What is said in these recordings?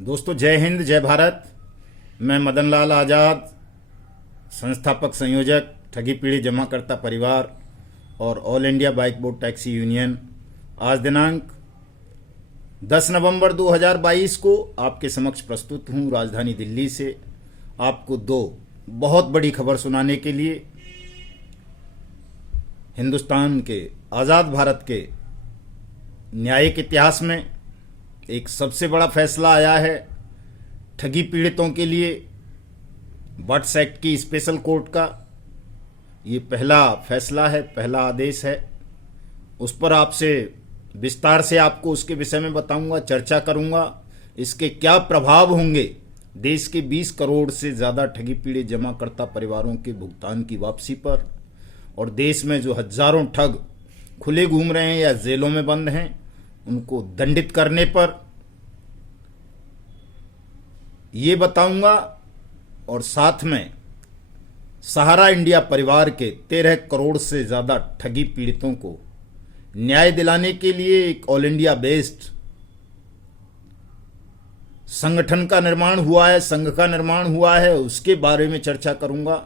दोस्तों, जय हिंद, जय भारत। मैं मदन लाल आज़ाद, संस्थापक संयोजक ठगी पीढ़ी जमाकर्ता परिवार और all India bike board taxi union, आज दिनांक 10 नवंबर 2022 को आपके समक्ष प्रस्तुत हूँ राजधानी दिल्ली से आपको दो बहुत बड़ी खबर सुनाने के लिए। हिंदुस्तान के आज़ाद भारत के न्यायिक इतिहास में एक सबसे बड़ा फैसला आया है ठगी पीड़ितों के लिए। बट्स एक्ट की स्पेशल कोर्ट का ये पहला फैसला है, पहला आदेश है। उस पर आपसे विस्तार से आपको उसके विषय में बताऊंगा, चर्चा करूंगा। इसके क्या प्रभाव होंगे देश के 20 करोड़ से ज़्यादा ठगी पीड़ित जमाकर्ता परिवारों के भुगतान की वापसी पर, और देश में जो हजारों ठग खुले घूम रहे हैं या जेलों में बंद हैं उनको दंडित करने पर ये बताऊंगा। और साथ में सहारा इंडिया परिवार के 13 करोड़ से ज़्यादा ठगी पीड़ितों को न्याय दिलाने के लिए एक ऑल इंडिया बेस्ड संगठन का निर्माण हुआ है, संघ का निर्माण हुआ है, उसके बारे में चर्चा करूंगा।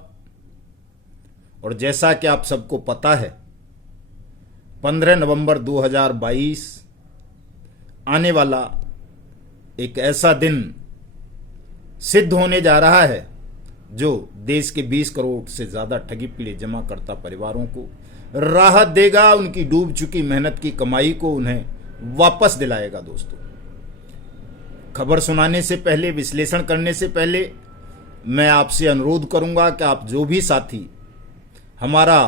और जैसा कि आप सबको पता है, 15 नवंबर 2022 आने वाला एक ऐसा दिन सिद्ध होने जा रहा है जो देश के 20 करोड़ से ज़्यादा ठगी पीड़ित जमाकर्ता परिवारों को राहत देगा, उनकी डूब चुकी मेहनत की कमाई को उन्हें वापस दिलाएगा। दोस्तों, खबर सुनाने से पहले, विश्लेषण करने से पहले मैं आपसे अनुरोध करूंगा कि आप जो भी साथी हमारा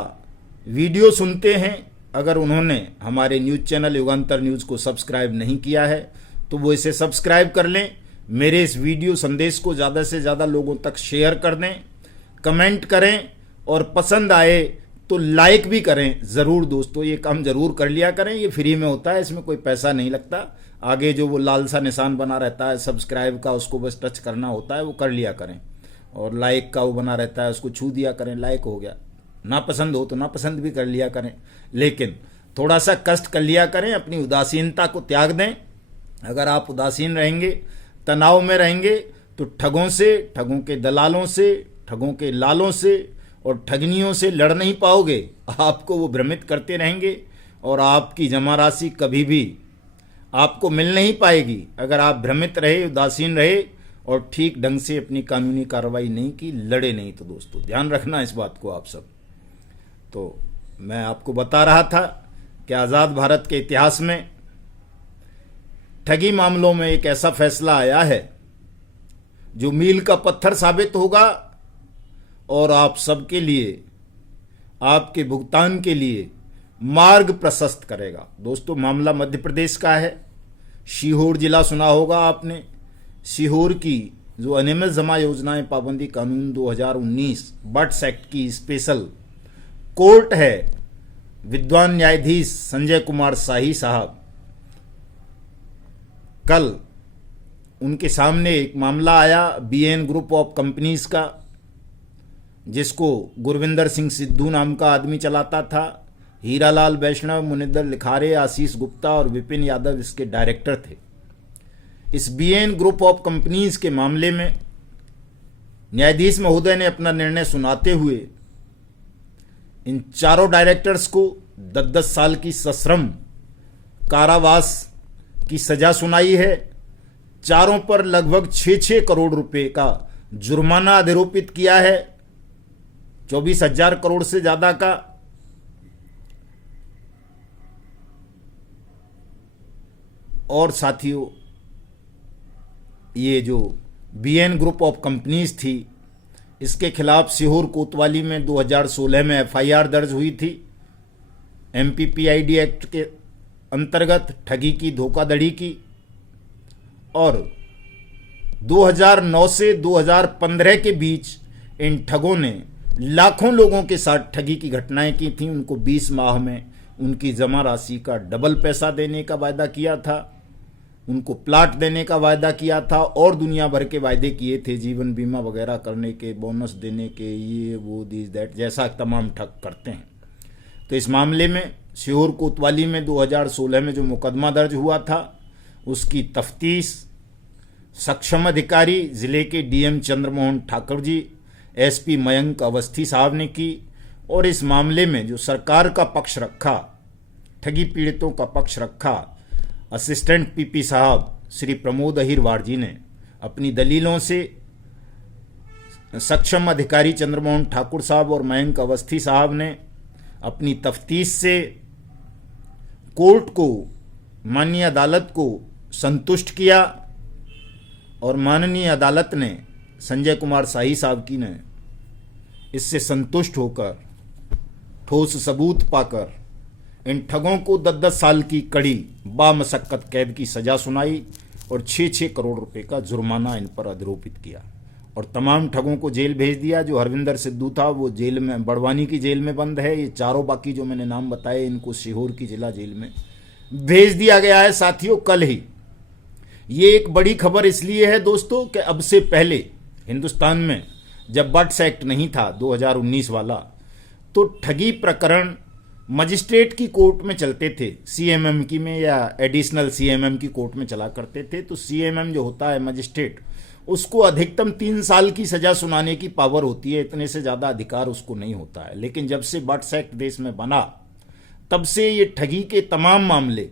वीडियो सुनते हैं, अगर उन्होंने हमारे न्यूज़ चैनल युगांतर न्यूज़ को सब्सक्राइब नहीं किया है तो वो इसे सब्सक्राइब कर लें। मेरे इस वीडियो संदेश को ज़्यादा से ज़्यादा लोगों तक शेयर कर दें, कमेंट करें और पसंद आए तो लाइक भी करें ज़रूर। दोस्तों, ये काम ज़रूर कर लिया करें, ये फ्री में होता है, इसमें कोई पैसा नहीं लगता। आगे जो वो लाल सा निशान बना रहता है सब्सक्राइब का, उसको बस टच करना होता है, वो कर लिया करें। और लाइक का वो बना रहता है, उसको छू दिया करें, लाइक हो गया। ना पसंद हो तो ना पसंद भी कर लिया करें, लेकिन थोड़ा सा कष्ट कर लिया करें, अपनी उदासीनता को त्याग दें। अगर आप उदासीन रहेंगे, तनाव में रहेंगे तो ठगों से, ठगों के दलालों से, ठगों के लालों से और ठगनियों से लड़ नहीं पाओगे। आपको वो भ्रमित करते रहेंगे और आपकी जमा राशि कभी भी आपको मिल नहीं पाएगी अगर आप भ्रमित रहे, उदासीन रहे और ठीक ढंग से अपनी कानूनी कार्रवाई नहीं की, लड़े नहीं। तो दोस्तों, ध्यान रखना इस बात को आप सब। तो मैं आपको बता रहा था कि आज़ाद भारत के इतिहास में ठगी मामलों में एक ऐसा फैसला आया है जो मील का पत्थर साबित होगा और आप सबके लिए, आपके भुगतान के लिए मार्ग प्रशस्त करेगा। दोस्तों, मामला मध्य प्रदेश का है। सीहोर जिला सुना होगा आपने। सीहोर की जो अनियमित जमा योजनाएं पाबंदी कानून 2019 बट्स एक्ट की स्पेशल कोर्ट है, विद्वान न्यायाधीश संजय कुमार शाही साहब, कल उनके सामने एक मामला आया बीएन ग्रुप ऑफ कंपनीज का, जिसको गुरविंदर सिंह सिद्धू नाम का आदमी चलाता था। हीरालाल वैष्णव, मुनिंदर लिखारे, आशीष गुप्ता और विपिन यादव इसके डायरेक्टर थे। इस बीएन ग्रुप ऑफ कंपनीज के मामले में न्यायाधीश महोदय ने अपना निर्णय सुनाते हुए इन चारों डायरेक्टर्स को 10-10 साल की सश्रम कारावास की सजा सुनाई है। चारों पर लगभग 6-6 करोड़ रुपए का जुर्माना आरोपित किया है, 24,000 करोड़ से ज्यादा का। और साथियों, ये जो बीएन ग्रुप ऑफ कंपनीज थी, इसके खिलाफ सीहोर कोतवाली में 2016 में एफआईआर दर्ज हुई थी। एमपीपीआईडी एक्ट के अंतर्गत ठगी की, धोखाधड़ी की। और 2009 से 2015 के बीच इन ठगों ने लाखों लोगों के साथ ठगी की घटनाएं की थी। उनको 20 माह में उनकी जमा राशि का डबल पैसा देने का वायदा किया था, उनको प्लाट देने का वायदा किया था और दुनिया भर के वायदे किए थे, जीवन बीमा वगैरह करने के, बोनस देने के, ये वो दिस दैट, जैसा तमाम ठग करते हैं। तो इस मामले में सीहोर कोतवाली में 2016 में जो मुकदमा दर्ज हुआ था, उसकी तफ्तीश सक्षम अधिकारी जिले के डीएम चंद्रमोहन ठाकुर जी, एसपी मयंक अवस्थी साहब ने की। और इस मामले में जो सरकार का पक्ष रखा, ठगी पीड़ितों का पक्ष रखा, असिस्टेंट पीपी साहब श्री प्रमोद अहिरवार जी ने अपनी दलीलों से सक्षम अधिकारी चंद्रमोहन ठाकुर साहब और मयंक अवस्थी साहब ने अपनी तफ्तीश से कोर्ट को, माननीय अदालत को संतुष्ट किया और माननीय अदालत ने संजय कुमार शाही साहब की ने इससे संतुष्ट होकर ठोस सबूत पाकर इन ठगों को 10-10 साल की कड़ी बामशक्कत कैद की सजा सुनाई और 6-6 करोड़ रुपए का जुर्माना इन पर आरोपित किया और तमाम ठगों को जेल भेज दिया। जो हरविंदर सिद्धू था वो जेल में, बड़वानी की जेल में बंद है। ये चारों बाकी जो मैंने नाम बताए इनको सीहोर की जिला जेल में भेज दिया गया है। साथियों, कल ही ये एक बड़ी खबर इसलिए है दोस्तों कि अब से पहले हिंदुस्तान में जब बट्स एक्ट नहीं था 2019 वाला, तो ठगी प्रकरण मजिस्ट्रेट की कोर्ट में चलते थे, सीएमएम की में या एडिशनल सीएमएम की कोर्ट में चला करते थे। तो सीएमएम जो होता है मजिस्ट्रेट, उसको अधिकतम 3 साल की सजा सुनाने की पावर होती है, इतने से ज़्यादा अधिकार उसको नहीं होता है। लेकिन जब से बट्स एक्ट देश में बना तब से ये ठगी के तमाम मामले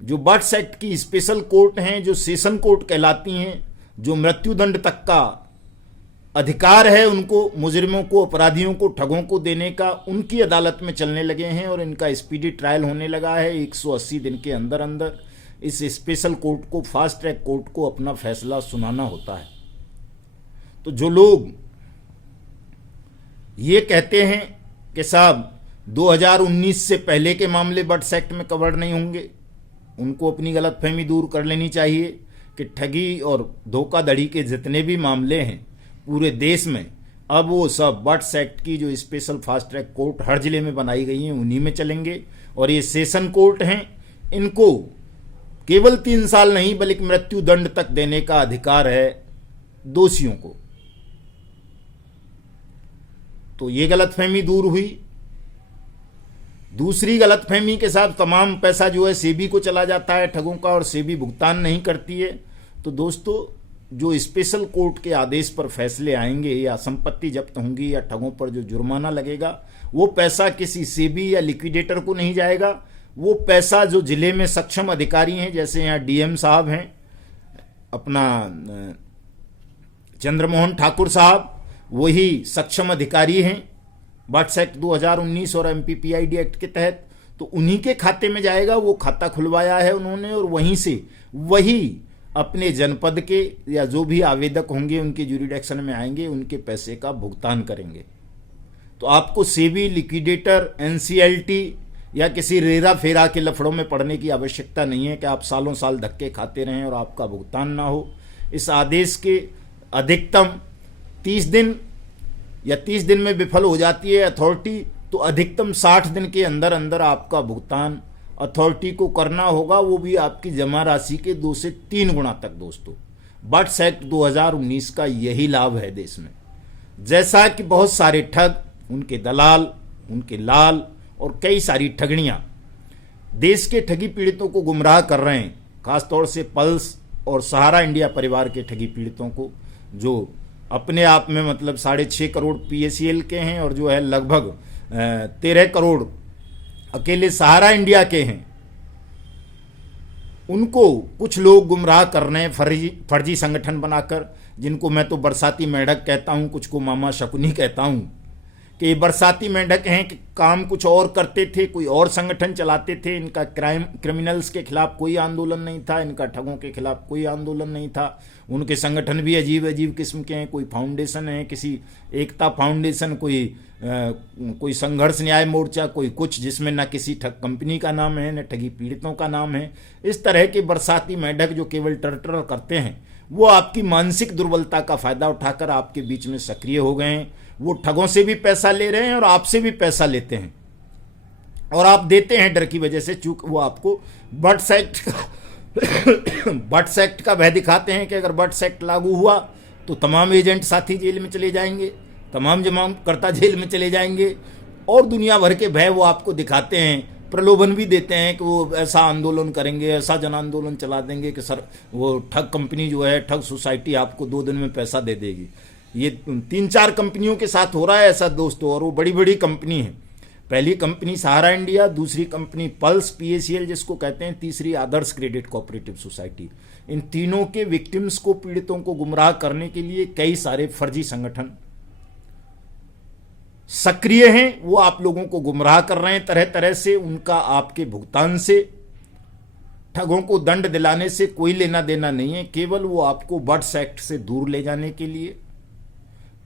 जो बट्स एक्ट की स्पेशल कोर्ट हैं, जो सेशन कोर्ट कहलाती हैं, जो मृत्युदंड तक का अधिकार है उनको, मुजरिमों को, अपराधियों को, ठगों को देने का, उनकी अदालत में चलने लगे हैं और इनका स्पीडी ट्रायल होने लगा है। 180 दिन के अंदर अंदर इस स्पेशल कोर्ट को, फास्ट ट्रैक कोर्ट को अपना फैसला सुनाना होता है। तो जो लोग ये कहते हैं कि साहब 2019 से पहले के मामले बट्स एक्ट में कवर नहीं होंगे, उनको अपनी गलतफहमी दूर कर लेनी चाहिए कि ठगी और धोखाधड़ी के जितने भी मामले हैं पूरे देश में, अब वो सब बट्स एक्ट की जो स्पेशल फास्ट ट्रैक कोर्ट हर जिले में बनाई गई हैं उन्हीं में चलेंगे। और ये सेशन कोर्ट हैं, इनको केवल 3 साल नहीं बल्कि मृत्यु दंड तक देने का अधिकार है दोषियों को। तो ये गलतफहमी दूर हुई। दूसरी गलतफहमी के साथ तमाम पैसा जो है सेबी को चला जाता है ठगों का, और सेबी भुगतान नहीं करती है। तो दोस्तों, जो स्पेशल कोर्ट के आदेश पर फैसले आएंगे या संपत्ति जब्त होंगी या ठगों पर जो जुर्माना लगेगा, वो पैसा किसी सेबी या लिक्विडेटर को नहीं जाएगा। वो पैसा जो जिले में सक्षम अधिकारी हैं, जैसे यहाँ डीएम साहब हैं अपना चंद्रमोहन ठाकुर साहब, वही सक्षम अधिकारी हैं बट्स एक्ट 2019 और एमपीपीआईडी एक्ट के तहत, तो उन्हीं के खाते में जाएगा। वो खाता खुलवाया है उन्होंने और वहीं से वही अपने जनपद के या जो भी आवेदक होंगे उनके ज्यूरिडिक्शन में आएंगे, उनके पैसे का भुगतान करेंगे। तो आपको सेबी, लिक्विडेटर, एनसीएलटी या किसी रेरा फेरा के लफड़ों में पड़ने की आवश्यकता नहीं है कि आप सालों साल धक्के खाते रहें और आपका भुगतान ना हो। इस आदेश के अधिकतम 30 दिन या 30 दिन में विफल हो जाती है अथॉरिटी, तो अधिकतम 60 दिन के अंदर अंदर आपका भुगतान अथॉरिटी को करना होगा, वो भी आपकी जमा राशि के 2 से 3 गुना तक। दोस्तों, बट्स एक्ट 2019 का यही लाभ है देश में। जैसा कि बहुत सारे ठग, उनके दलाल, उनके लाल और कई सारी ठगड़ियां देश के ठगी पीड़ितों को गुमराह कर रहे हैं, खासतौर से पल्स और सहारा इंडिया परिवार के ठगी पीड़ितों को, जो अपने आप में मतलब 6.5 करोड़ पीएसीएल के हैं और जो है लगभग 13 करोड़ अकेले सहारा इंडिया के हैं। उनको कुछ लोग गुमराह कर रहे हैं फर्जी संगठन बनाकर, जिनको मैं तो बरसाती मेंढक कहता हूं, कुछ को मामा शकुनी कहता हूं, कि ये बरसाती मेंढक हैं कि काम कुछ और करते थे, कोई और संगठन चलाते थे। इनका क्रिमिनल्स के खिलाफ कोई आंदोलन नहीं था, इनका ठगों के खिलाफ कोई आंदोलन नहीं था। उनके संगठन भी अजीब अजीब किस्म के हैं, कोई फाउंडेशन है, किसी एकता फाउंडेशन, कोई संघर्ष न्याय मोर्चा, कोई कुछ, जिसमें न किसी ठग कंपनी का नाम है न ठगी पीड़ितों का नाम है। इस तरह के बरसाती मेंढक जो केवल टर करते हैं, वो आपकी मानसिक दुर्बलता का फायदा उठाकर आपके बीच में सक्रिय हो गए हैं। वो ठगों से भी पैसा ले रहे हैं और आपसे भी पैसा लेते हैं, और आप देते हैं डर की वजह से, चूक वो आपको बट्स एक्ट का भय दिखाते हैं कि अगर बट्स एक्ट लागू हुआ तो तमाम एजेंट साथी जेल में चले जाएंगे, तमाम जमाकर्ता जेल में चले जाएंगे, और दुनिया भर के भय वो आपको दिखाते हैं प्रलोभन भी देते हैं कि वो ऐसा आंदोलन करेंगे, ऐसा जन आंदोलन चला देंगे कि सर वो ठग कंपनी जो है, ठग सोसाइटी आपको 2 दिन में पैसा दे देगी। ये 3-4 कंपनियों के साथ हो रहा है ऐसा दोस्तों, और वो बड़ी बड़ी कंपनी है। पहली कंपनी सहारा इंडिया, दूसरी कंपनी पल्स PACL जिसको कहते हैं, तीसरी आदर्श क्रेडिट कोऑपरेटिव सोसाइटी। इन तीनों के विक्टिम्स को, पीड़ितों को गुमराह करने के लिए कई सारे फर्जी संगठन सक्रिय हैं। वो आप लोगों को गुमराह कर रहे हैं तरह तरह से। उनका आपके भुगतान से, ठगों को दंड दिलाने से कोई लेना देना नहीं है। केवल वो आपको बट्स एक्ट से दूर ले जाने के लिए,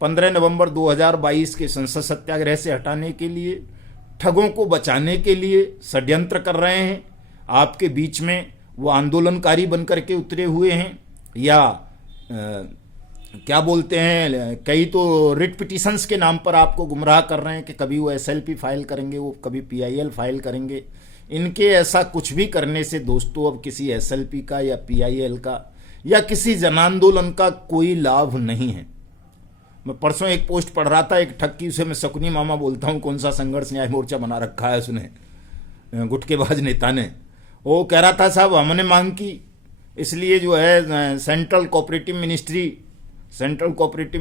15 नवंबर 2022 के संसद सत्याग्रह से हटाने के लिए, ठगों को बचाने के लिए षड्यंत्र कर रहे हैं। आपके बीच में वो आंदोलनकारी बनकर के उतरे हुए हैं, या क्या बोलते हैं, कई तो रिट पिटिशंस के नाम पर आपको गुमराह कर रहे हैं कि कभी वो SLP फाइल करेंगे, वो कभी PIL फाइल करेंगे। इनके ऐसा कुछ भी करने से दोस्तों अब किसी SLP का या PIL का या किसी जन आंदोलन का कोई लाभ नहीं है। मैं परसों एक पोस्ट पढ़ रहा था एक ठग की, उसे मैं शकुनी मामा बोलता हूँ, कौन सा संघर्ष न्याय मोर्चा बना रखा है उसने, गुटकेबाज नेता ने। वो कह रहा था साहब हमने मांग की, इसलिए जो है central cooperative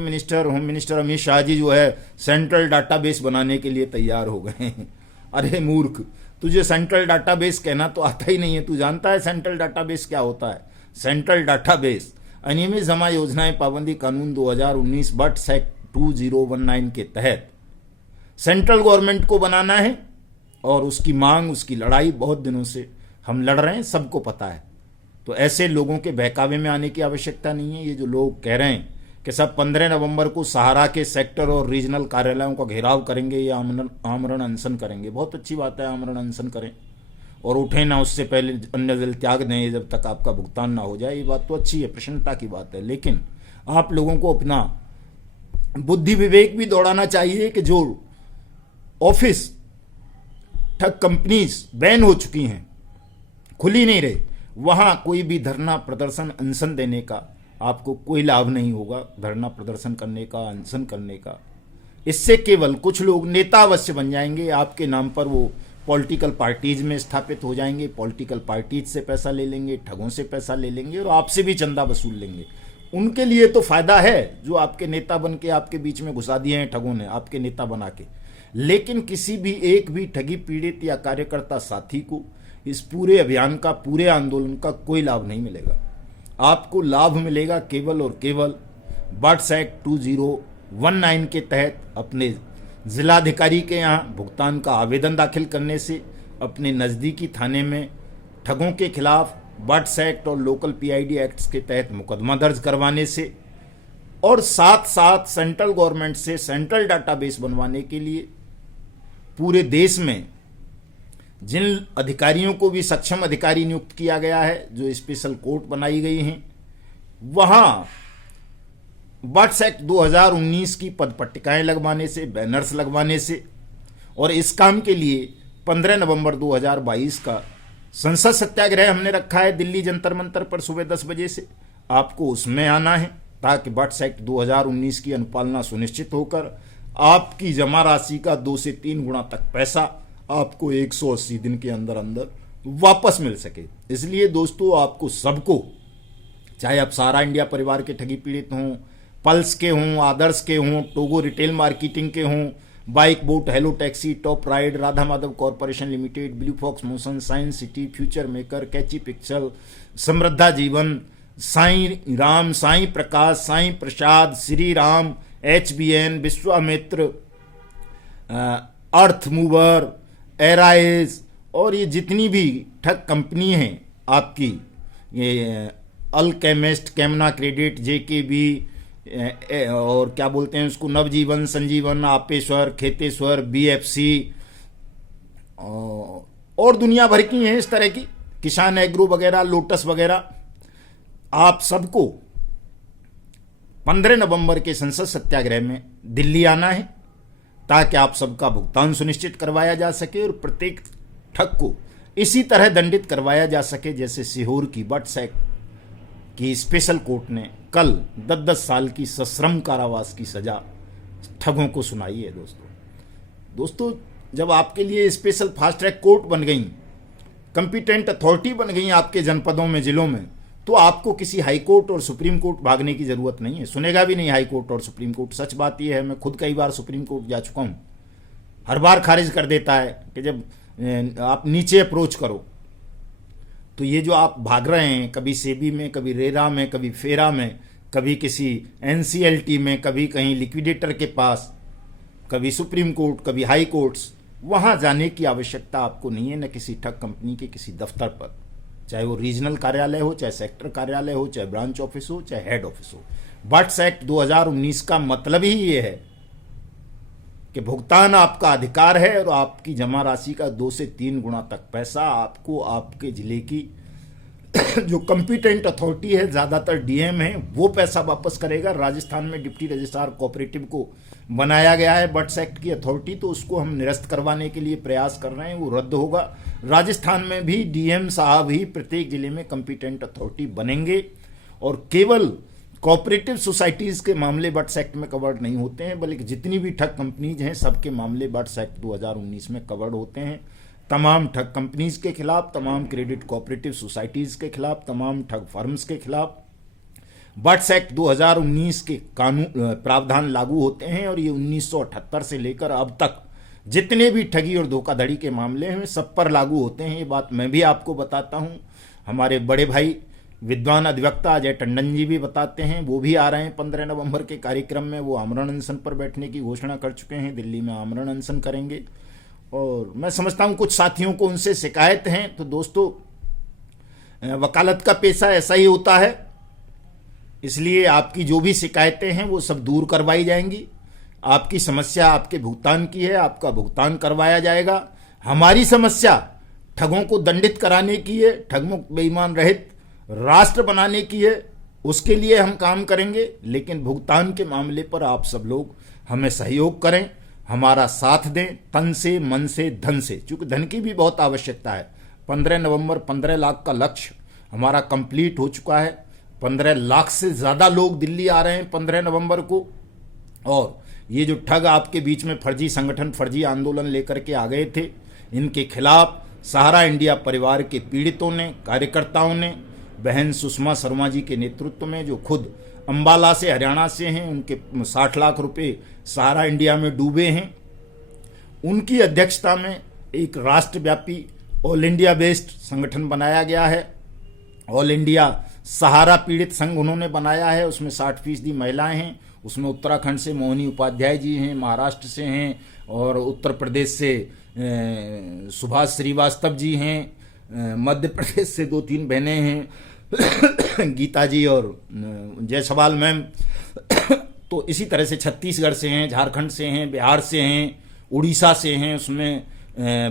minister, home minister Amit Shah ji जो है सेंट्रल डाटाबेस बनाने के लिए तैयार हो गए हैं। अरे मूर्ख, तुझे सेंट्रल डाटाबेस कहना तो आता ही नहीं है। तू जानता है सेंट्रल डाटाबेस क्या होता है? सेंट्रल डाटाबेस अनियमित जमा योजनाएं पाबंदी कानून 2019 बट्स एक्ट 2019 के तहत सेंट्रल गवर्नमेंट को बनाना है, और उसकी मांग, उसकी लड़ाई बहुत दिनों से हम लड़ रहे हैं, सबको पता है। तो ऐसे लोगों के बहकावे में आने की आवश्यकता नहीं है। ये जो लोग कह रहे हैं कि सब 15 नवंबर को सहारा के सेक्टर और रीजनल कार्यालयों का घेराव करेंगे या आमरण अनशन करेंगे, बहुत अच्छी बात है, आमरण अनशन करें और उठे ना, उससे पहले अन्न जल त्याग दें जब तक आपका भुगतान ना हो जाए। ये बात तो अच्छी है, प्रसन्नता की बात है। लेकिन आप लोगों को अपना बुद्धि विवेक भी दौड़ाना चाहिए कि जो ऑफिस ठग कंपनीज बैन हो चुकी हैं, खुली नहीं रही, वहां कोई भी धरना प्रदर्शन अनशन देने का आपको कोई लाभ नहीं होगा। धरना प्रदर्शन करने का, अनशन करने का, इससे केवल कुछ लोग नेता अवश्य बन जाएंगे आपके नाम पर, वो पॉलिटिकल पार्टीज में स्थापित हो जाएंगे, पॉलिटिकल पार्टीज से पैसा ले लेंगे, ठगों से पैसा ले लेंगे और आपसे भी चंदा वसूल लेंगे। उनके लिए तो फायदा है जो आपके नेता बन के आपके बीच में घुसा दिए हैं ठगों ने, आपके नेता बना के। लेकिन किसी भी एक भी ठगी पीड़ित या कार्यकर्ता साथी को इस पूरे अभियान का, पूरे आंदोलन का कोई लाभ नहीं मिलेगा। आपको लाभ मिलेगा केवल और केवल बट्स एक्ट 2019 के तहत अपने जिलाधिकारी के यहाँ भुगतान का आवेदन दाखिल करने से, अपने नज़दीकी थाने में ठगों के खिलाफ बट्स एक्ट और लोकल PID एक्ट्स के तहत मुकदमा दर्ज करवाने से, और साथ साथ सेंट्रल गवर्नमेंट से सेंट्रल डाटाबेस बनवाने के लिए पूरे देश में जिन अधिकारियों को भी सक्षम अधिकारी नियुक्त किया गया है, जो स्पेशल कोर्ट बनाई गई हैं, वहां बट्स एक्ट 2019 की पदपट्टिकाएं लगवाने से, बैनर्स लगवाने से, और इस काम के लिए 15 नवंबर 2022 का संसद सत्याग्रह हमने रखा है दिल्ली जंतर मंतर पर सुबह 10 बजे से। आपको उसमें आना है ताकि बट्स एक्ट 2019 की अनुपालना सुनिश्चित होकर आपकी जमा राशि का 2 से 3 गुना तक पैसा आपको 180 दिन के अंदर अंदर वापस मिल सके। इसलिए दोस्तों आपको सबको, चाहे आप सहारा इंडिया परिवार के ठगी पीड़ित हों, पल्स के हों, आदर्श के हों, टोगो रिटेल मार्केटिंग के हों, bike boat, hello taxi, top ride, Radha Madhav corporation limited, blue fox motion, science city, future maker, catchy picture, Samriddha Jeevan, Sai Ram, Sai Prakash, Sai Prasad, Shri Ram, HBN, Vishwamitra, earth mover, arise, और ये जितनी भी ठग कंपनी हैं आपकी, ये अल्केमिस्ट, कैमना क्रेडिट, JKB, और क्या बोलते हैं उसको, नवजीवन, संजीवन, आपेश्वर, खेतेश्वर, BFC, और दुनिया भर की हैं इस तरह की, किसान एग्रो वगैरह, लोटस वगैरह। आप सबको 15 नवंबर के संसद सत्याग्रह में दिल्ली आना है ताकि आप सबका भुगतान सुनिश्चित करवाया जा सके और प्रत्येक ठग को इसी तरह दंडित करवाया जा सके जैसे सीहोर की बट्स एक्ट की स्पेशल कोर्ट ने कल 10-10 साल की सश्रम कारावास की सजा ठगों को सुनाई है। दोस्तों जब आपके लिए स्पेशल फास्ट ट्रैक कोर्ट बन गई, कंपिटेंट अथॉरिटी बन गई आपके जनपदों में, जिलों में, तो आपको किसी हाई कोर्ट और सुप्रीम कोर्ट भागने की जरूरत नहीं है। सुनेगा भी नहीं हाई कोर्ट और सुप्रीम कोर्ट। सच बात यह है, मैं खुद कई बार सुप्रीम कोर्ट जा चुका हूं, हर बार खारिज कर देता है कि जब आप नीचे अप्रोच करो। तो ये जो आप भाग रहे हैं, कभी सेबी में, कभी रेरा में, कभी फेरा में, कभी किसी एनसीएलटी में, कभी कहीं लिक्विडेटर के पास, कभी सुप्रीम कोर्ट, कभी हाई कोर्ट्स, वहां जाने की आवश्यकता आपको नहीं है, न किसी ठग कंपनी के किसी दफ्तर पर, चाहे वो रीजनल कार्यालय हो, चाहे सेक्टर कार्यालय हो, चाहे ब्रांच ऑफिस हो, चाहे हेड ऑफिस हो। बट्स एक्ट 2019 का मतलब ही ये है कि भुगतान आपका अधिकार है और आपकी जमा राशि का 2 से 3 गुना तक पैसा आपको आपके जिले की जो कंपिटेंट अथॉरिटी है, ज्यादातर डीएम है, वो पैसा वापस करेगा। राजस्थान में डिप्टी रजिस्ट्रार कोऑपरेटिव को बनाया गया है बट्स एक्ट की अथॉरिटी, तो उसको हम निरस्त करवाने के लिए प्रयास कर रहे हैं, वो रद्द होगा। राजस्थान में भी डीएम साहब ही प्रत्येक जिले में कंपिटेंट अथॉरिटी बनेंगे और केवल कोऑपरेटिव सोसाइटीज के मामले बट्स एक्ट में कवर्ड नहीं होते हैं, बल्कि जितनी भी ठग कंपनीज हैं सबके मामले बट्स एक्ट 2019 में कवर्ड होते हैं। तमाम ठग कंपनीज के खिलाफ, तमाम क्रेडिट कोऑपरेटिव सोसाइटीज के खिलाफ, तमाम ठग फर्म्स के खिलाफ बट्स एक्ट 2019 के कानून प्रावधान लागू होते हैं और ये 1978 से लेकर अब तक जितने भी ठगी और धोखाधड़ी के मामले हैं सब पर लागू होते हैं। ये बात मैं भी आपको बताता हूं, हमारे बड़े भाई विद्वान अधिवक्ता अजय टंडन जी भी बताते हैं, वो भी आ रहे हैं 15 नवंबर के कार्यक्रम में। वो आमरण अनशन पर बैठने की घोषणा कर चुके हैं, दिल्ली में आमरण अनशन करेंगे। और मैं समझता हूं कुछ साथियों को उनसे शिकायत है। तो दोस्तों, वकालत का पेशा ऐसा ही होता है, इसलिए आपकी जो भी शिकायतें हैं वो सब दूर करवाई जाएंगी। आपकी समस्या आपके भुगतान की है, आपका भुगतान करवाया जाएगा। हमारी समस्या ठगों को दंडित कराने की है, ठगमुक्त बेईमान रहित राष्ट्र बनाने की है, उसके लिए हम काम करेंगे। लेकिन भुगतान के मामले पर आप सब लोग हमें सहयोग करें, हमारा साथ दें, तन से, मन से, धन से, क्योंकि धन की भी बहुत आवश्यकता है। 15 नवंबर 15 लाख का लक्ष्य हमारा कंप्लीट हो चुका है। 15 लाख से ज़्यादा लोग दिल्ली आ रहे हैं 15 नवंबर को। और ये जो ठग आपके बीच में फर्जी संगठन, फर्जी आंदोलन लेकर के आ गए थे, इनके खिलाफ सहारा इंडिया परिवार के पीड़ितों ने, कार्यकर्ताओं ने, बहन सुषमा शर्मा जी के नेतृत्व में, जो खुद अंबाला से, हरियाणा से हैं, उनके 60 लाख रुपए सहारा इंडिया में डूबे हैं, उनकी अध्यक्षता में एक राष्ट्रव्यापी ऑल इंडिया बेस्ड संगठन बनाया गया है। ऑल इंडिया सहारा पीड़ित संघ उन्होंने बनाया है। उसमें 60% महिलाएं हैं। उसमें उत्तराखंड से मोहिनी उपाध्याय जी हैं, महाराष्ट्र से हैं, और उत्तर प्रदेश से सुभाष श्रीवास्तव जी हैं, मध्य प्रदेश से 2-3 बहनें हैं, गीता जी और जयसवाल मैम। तो इसी तरह से छत्तीसगढ़ से हैं, झारखंड से हैं, बिहार से हैं, उड़ीसा से हैं, उसमें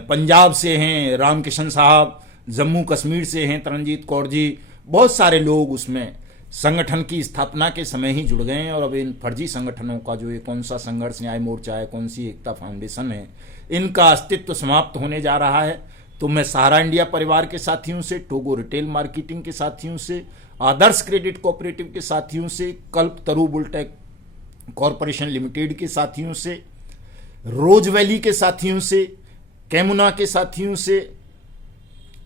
पंजाब से हैं रामकिशन साहब, जम्मू कश्मीर से हैं तरनजीत कौर जी। बहुत सारे लोग उसमें संगठन की स्थापना के समय ही जुड़ गए हैं। और अब इन फर्जी संगठनों का जो ये कौन सा संघर्ष न्याय मोर्चा है, कौन सी एकता फाउंडेशन है, इनका अस्तित्व समाप्त होने जा रहा है। तो मैं सहारा इंडिया परिवार के साथियों से, टोगो रिटेल मार्केटिंग के साथियों से, आदर्श क्रेडिट कोऑपरेटिव के साथियों से, कल्प तरु बुलटेक कॉरपोरेशन लिमिटेड के साथियों से, रोज वैली के साथियों से, कैमुना के साथियों से,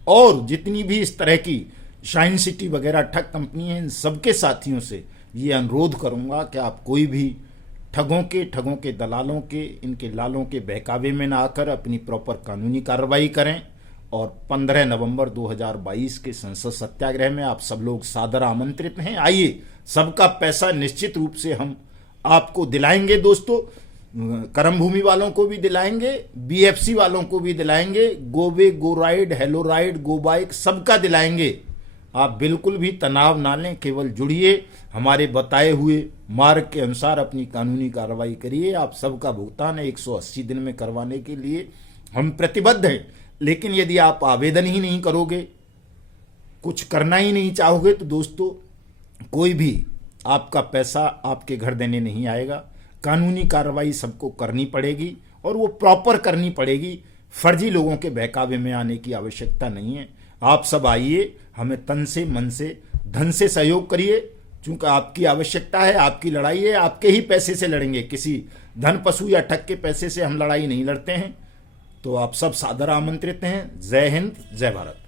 और जितनी भी इस तरह की शाइन सिटी वगैरह ठग कंपनी है, इन सबके साथियों से ये अनुरोध करूंगा कि आप कोई भी ठगों के दलालों के, इनके लालों के बहकावे में ना आकर अपनी प्रॉपर कानूनी कार्रवाई करें। और 15 नवंबर 2022 के संसद सत्याग्रह में आप सब लोग सादर आमंत्रित हैं। आइए, सबका पैसा निश्चित रूप से हम आपको दिलाएंगे दोस्तों। करम भूमि वालों को भी दिलाएंगे, बीएफसी वालों को भी दिलाएंगे, गोवे, गो राइड, हेलो राइड, गो बाइक, सबका दिलाएंगे। आप बिल्कुल भी तनाव ना लें, केवल जुड़िए, हमारे बताए हुए मार्ग के अनुसार अपनी कानूनी कार्रवाई करिए। आप सबका भुगतान 180 दिन में करवाने के लिए हम प्रतिबद्ध हैं। लेकिन यदि आप आवेदन ही नहीं करोगे, कुछ करना ही नहीं चाहोगे, तो दोस्तों कोई भी आपका पैसा आपके घर देने नहीं आएगा। कानूनी कार्रवाई सबको करनी पड़ेगी और वो प्रॉपर करनी पड़ेगी। फर्जी लोगों के बहकावे में आने की आवश्यकता नहीं है। आप सब आइए, हमें तन से, मन से, धन से सहयोग करिए, क्योंकि आपकी आवश्यकता है, आपकी लड़ाई है। आपके ही पैसे से लड़ेंगे, किसी धन पशु या ठग के पैसे से हम लड़ाई नहीं लड़ते हैं। तो आप सब सादर आमंत्रित हैं। जय हिंद, जय भारत।